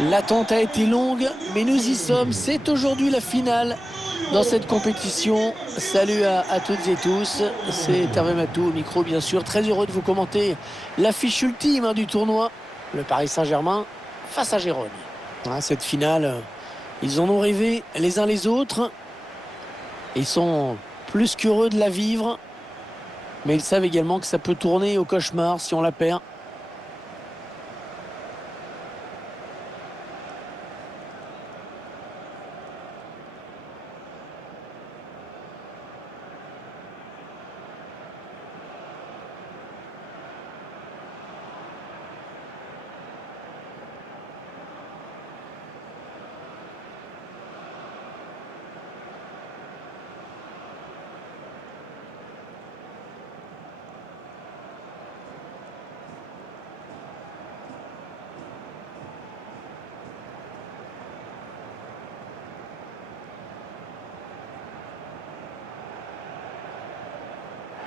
L'attente a été longue, mais nous y sommes. C'est aujourd'hui la finale dans cette compétition. Salut à toutes et tous. C'est Hervé Matou au micro, bien sûr. Très heureux de vous commenter l'affiche ultime du tournoi. Le Paris Saint-Germain face à Gérone. Cette finale, ils en ont rêvé les uns les autres. Ils sont plus qu'heureux de la vivre. Mais ils savent également que ça peut tourner au cauchemar si on la perd.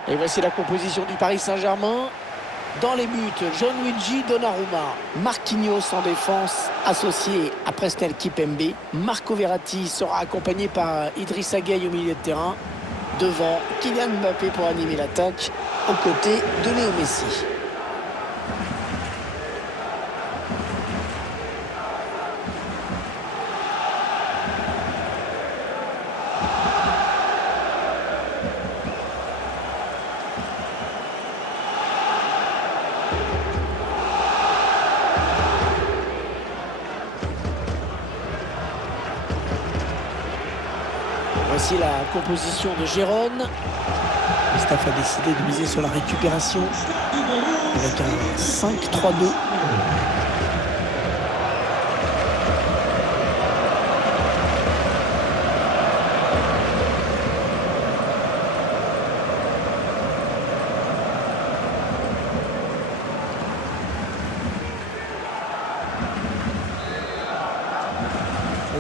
Et voici la composition du Paris Saint-Germain. Dans les buts, Gianluigi Donnarumma, Marquinhos en défense, associé à Presnel Kimpembe. Marco Verratti sera accompagné par Idrissa Gueye au milieu de terrain. Devant, Kylian Mbappé pour animer l'attaque, aux côtés de Léo Messi. Voici la composition de Gérone. Le staff a décidé de miser sur la récupération avec un 5-3-2.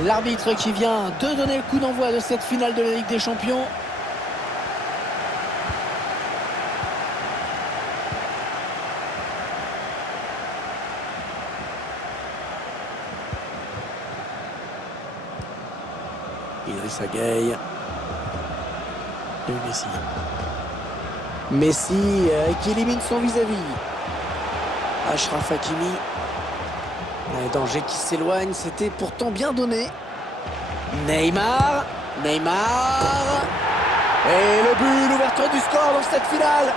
L'arbitre qui vient de donner le coup d'envoi de cette finale de la Ligue des Champions. Idrissa Gueye. Et Messi. Messi qui élimine son vis-à-vis. Achraf Hakimi. Un danger qui s'éloigne, c'était pourtant bien donné. Neymar. Et le but, l'ouverture du score dans cette finale.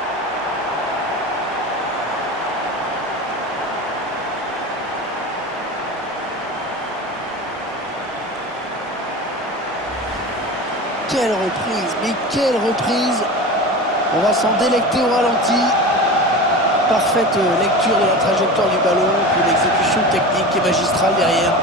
Quelle reprise, mais quelle reprise. On va s'en délecter au ralenti. Parfaite lecture de la trajectoire du ballon, puis l'exécution technique et magistrale derrière.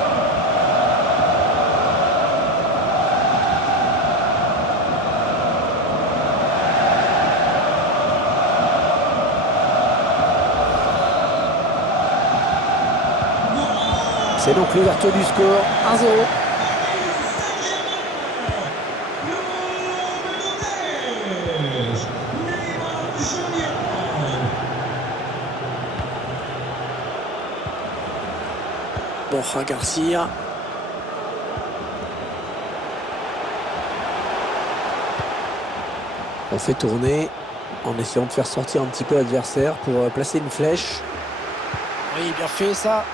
C'est donc l'ouverture du score, 1-0. Borja Garcia. On fait tourner en essayant de faire sortir un petit peu l'adversaire pour placer une flèche. Oui, bien fait ça.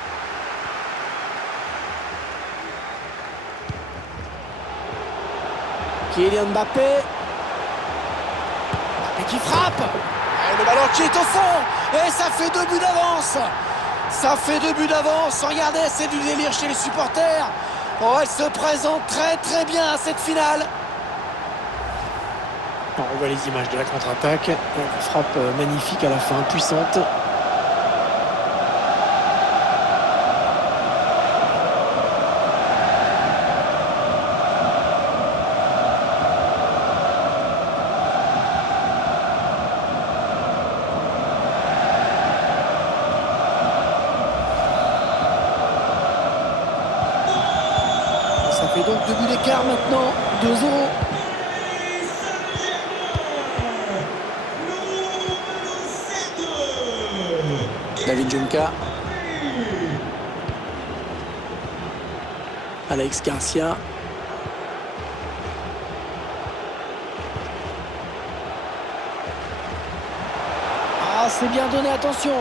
Kylian Mbappé. Mbappé qui frappe. Et le ballon qui est au fond. Et ça fait 2 buts d'avance. Regardez, c'est du délire chez les supporters. Oh, elle se présente très bien à cette finale. On revoit les images de la contre-attaque. Une frappe magnifique à la fin, puissante. Ça fait donc 2 buts d'écart maintenant, 2-0. David Junca. Alex Garcia. Ah, c'est bien donné, attention.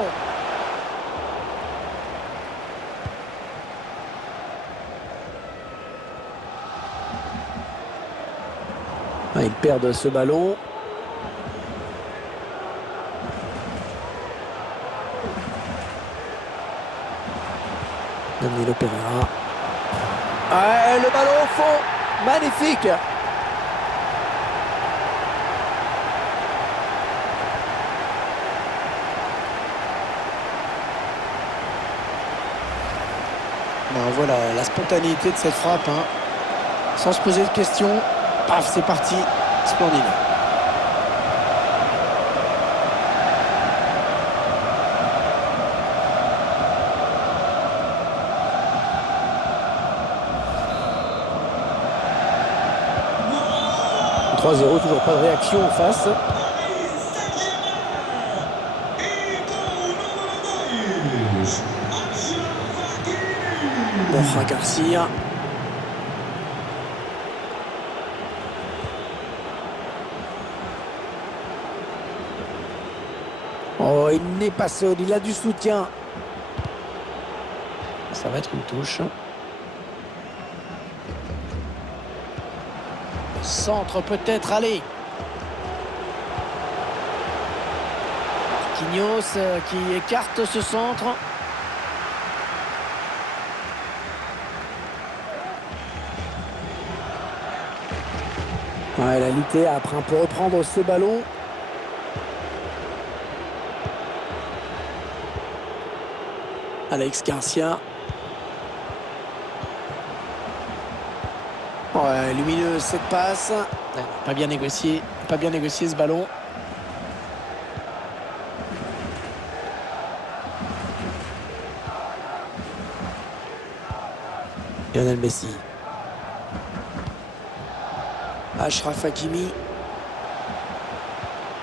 Ah, ils perdent ce ballon. Danilo Pereira. Ah, le ballon au fond. Magnifique. Ben voilà la spontanéité de cette frappe, hein. Sans se poser de questions. Paf, c'est parti. Splendide. « 3-0, toujours pas de réaction en face. » Borja Garcia. Oh, il n'est pas seul, il a du soutien. Ça va être une touche. Centre peut-être, allez. Marquinhos qui écarte ce centre. Ouais, la lutte après on peut reprendre ce ballon. Alex Garcia. Ouais, lumineuse cette passe. Pas bien négocié ce ballon. Lionel Messi. Achraf Hakimi.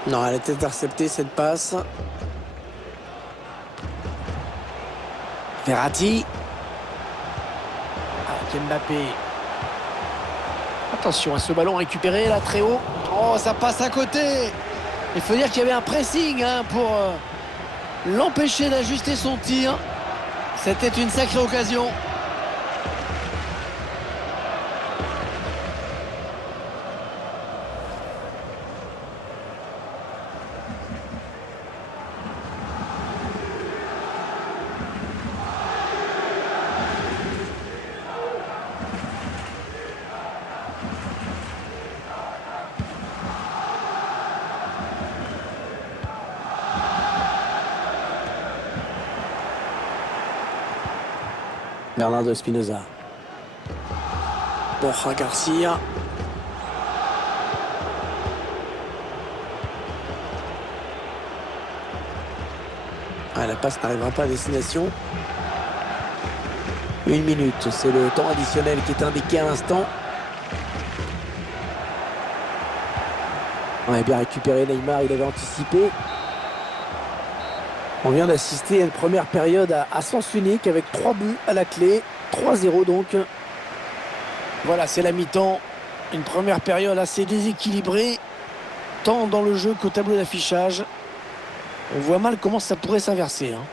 Non, elle a été interceptée cette passe. Verratti. Avec Mbappé. Attention à ce ballon récupéré là très haut. Oh, ça passe à côté. Il faut dire qu'il y avait un pressing hein, pour l'empêcher d'ajuster son tir. C'était une sacrée occasion. Bernardo Espinosa. Borja Garcia. Ah, la passe n'arrivera pas à destination. 1 minute, c'est le temps additionnel qui est indiqué à l'instant. On a bien récupéré Neymar, il avait anticipé. On vient d'assister à une première période à sens unique avec 3 buts à la clé. 3-0 donc. Voilà, c'est la mi-temps. Une première période assez déséquilibrée, tant dans le jeu qu'au tableau d'affichage. On voit mal comment ça pourrait s'inverser, hein.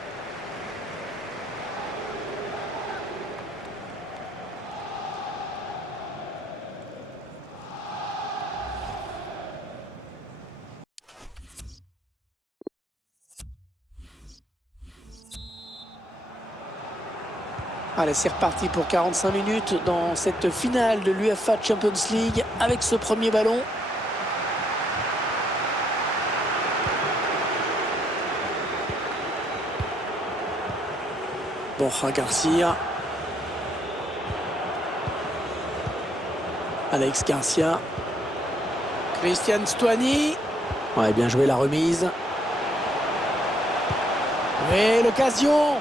Allez, c'est reparti pour 45 minutes dans cette finale de l'UEFA Champions League avec ce premier ballon. Borja Garcia. Alex Garcia. Christian Stuani. Ouais, bien joué la remise. Oui, l'occasion.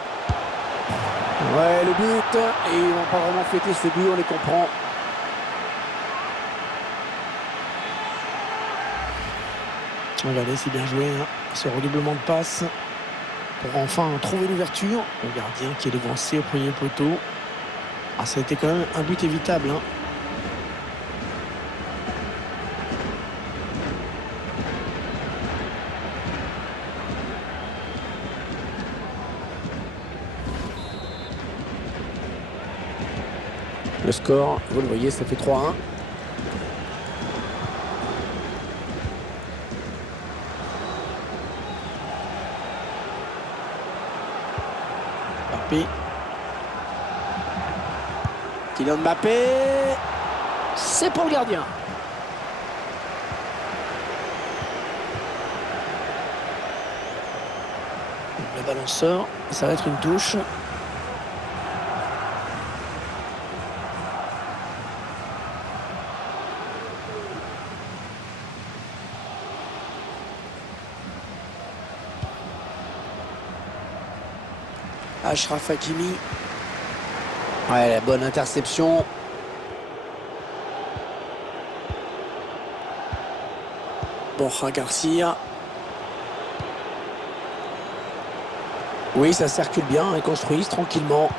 Ouais, le but. Et ils vont pas vraiment fêter ce but, on les comprend. Regardez, c'est bien joué, hein, ce redoublement de passe pour enfin trouver l'ouverture. Le gardien qui est devancé au premier poteau. Ah, ça a été quand même un but évitable, hein. Le score, vous le voyez, ça fait 3-1. Mbappé. Kylian Mbappé. C'est pour le gardien. Le ballon sort. Ça va être une touche. Achraf Hakimi. Ouais, la bonne interception. Borja Garcia. Oui, ça circule bien et construise tranquillement.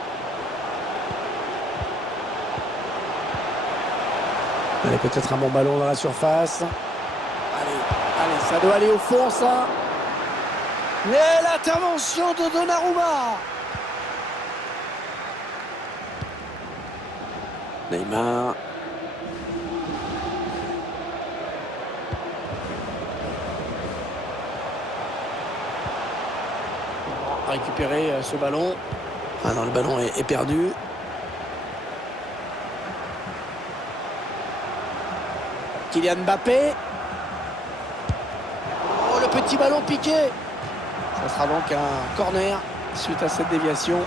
Allez, peut-être un bon ballon dans la surface. Allez, ça doit aller au fond, ça. Et l'intervention de Donnarumma. Neymar. Récupérer ce ballon. Ah non, le ballon est perdu. Kylian Mbappé. Oh, le petit ballon piqué. Ça sera donc un corner suite à cette déviation.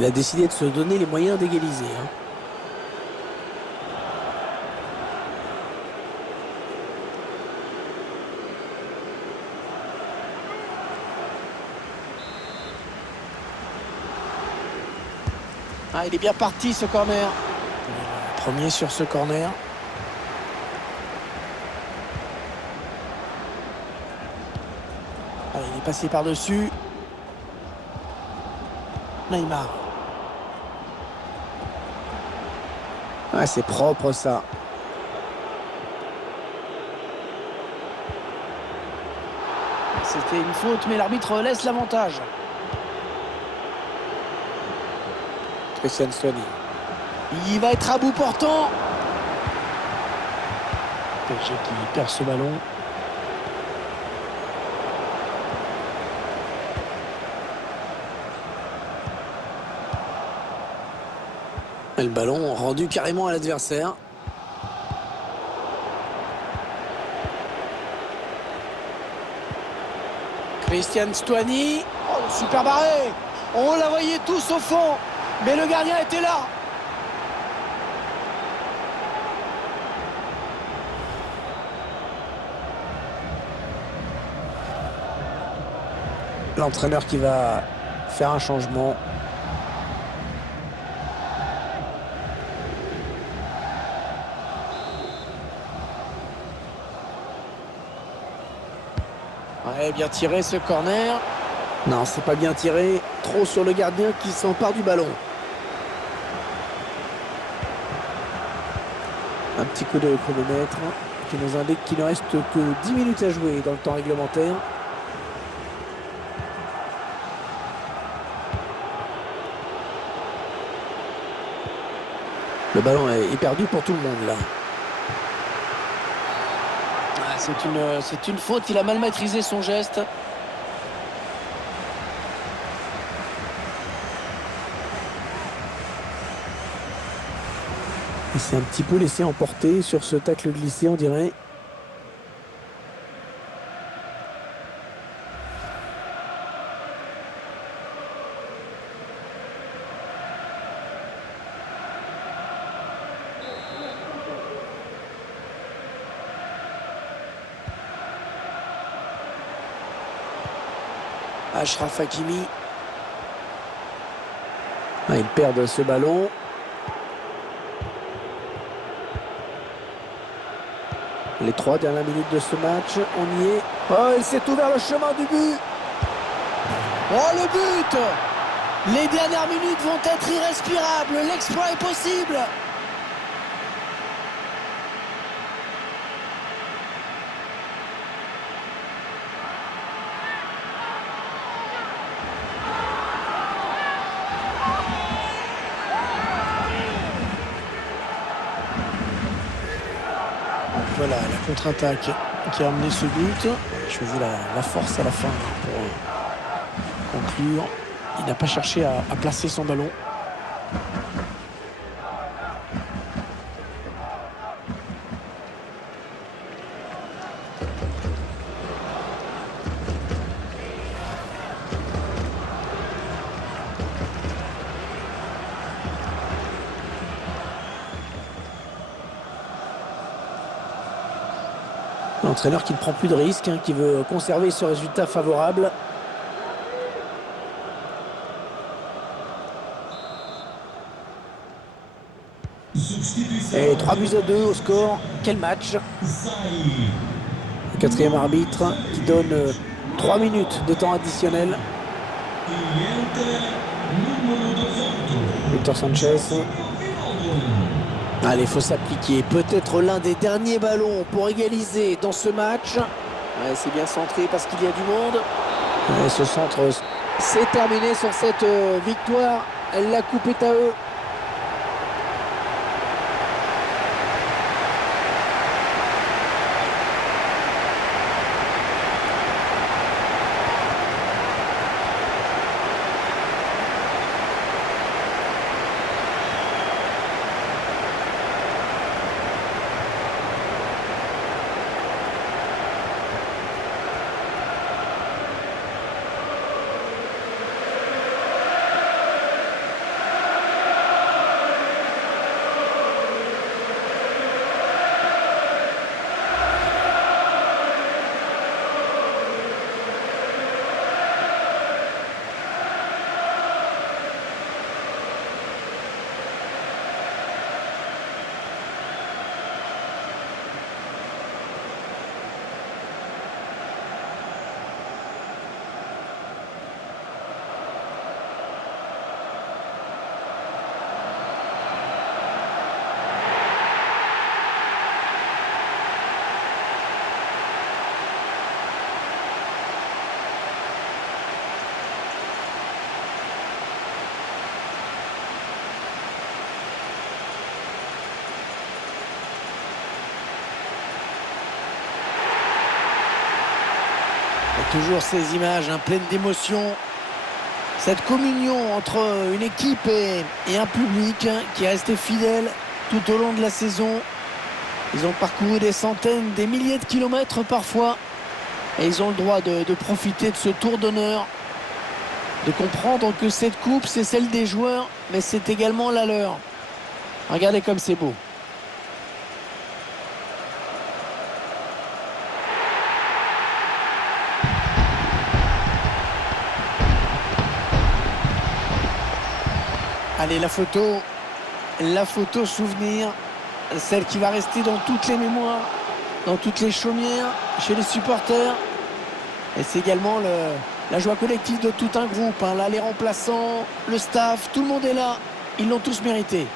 Il a décidé de se donner les moyens d'égaliser, hein. Ah, il est bien parti ce corner. Premier sur ce corner. Allez, il est passé par-dessus. Neymar. Ah, c'est propre ça. C'était une faute, mais l'arbitre laisse l'avantage. Christian Stuani. Il va être à bout portant. PSG qui perd ce ballon. Et le ballon rendu carrément à l'adversaire. Christian Stuani. Oh, super barré. On la voyait tous au fond. Mais le gardien était là. L'entraîneur qui va faire un changement. Ouais, bien tiré ce corner. Non, c'est pas bien tiré. Trop sur le gardien qui s'empare du ballon. Un petit coup de chronomètre qui nous indique qu'il ne reste que 10 minutes à jouer dans le temps réglementaire. Le ballon est perdu pour tout le monde là. C'est une faute, il a mal maîtrisé son geste. Il s'est un petit peu laissé emporter sur ce tacle glissé, on dirait. Achraf Hakimi. Ah, ils perdent ce ballon. Les 3 dernières minutes de ce match, on y est. Oh, il s'est ouvert le chemin du but. Oh, le but! Les dernières minutes vont être irrespirables. L'exploit est possible. Voilà, la contre-attaque qui a amené ce but. Je faisais la force à la fin pour conclure. Il n'a pas cherché à placer son ballon. L'entraîneur qui ne prend plus de risques, qui veut conserver ce résultat favorable. Et 3-2 au score. Quel match! Le 4e arbitre qui donne 3 minutes de temps additionnel. Victor Sanchez. Allez, il faut s'appliquer. Peut-être l'un des derniers ballons pour égaliser dans ce match. Ouais, c'est bien centré parce qu'il y a du monde. Ouais, ce centre, c'est terminé sur cette victoire. La coupe est à eux. Toujours ces images pleines d'émotion. Cette communion entre une équipe et un public qui est resté fidèle tout au long de la saison. Ils ont parcouru des centaines, des milliers de kilomètres parfois. Et ils ont le droit de profiter de ce tour d'honneur. De comprendre que cette coupe, c'est celle des joueurs, mais c'est également la leur. Regardez comme c'est beau. Allez, la photo souvenir, celle qui va rester dans toutes les mémoires, dans toutes les chaumières, chez les supporters. Et c'est également la joie collective de tout un groupe. Là, les remplaçants, le staff, tout le monde est là. Ils l'ont tous mérité.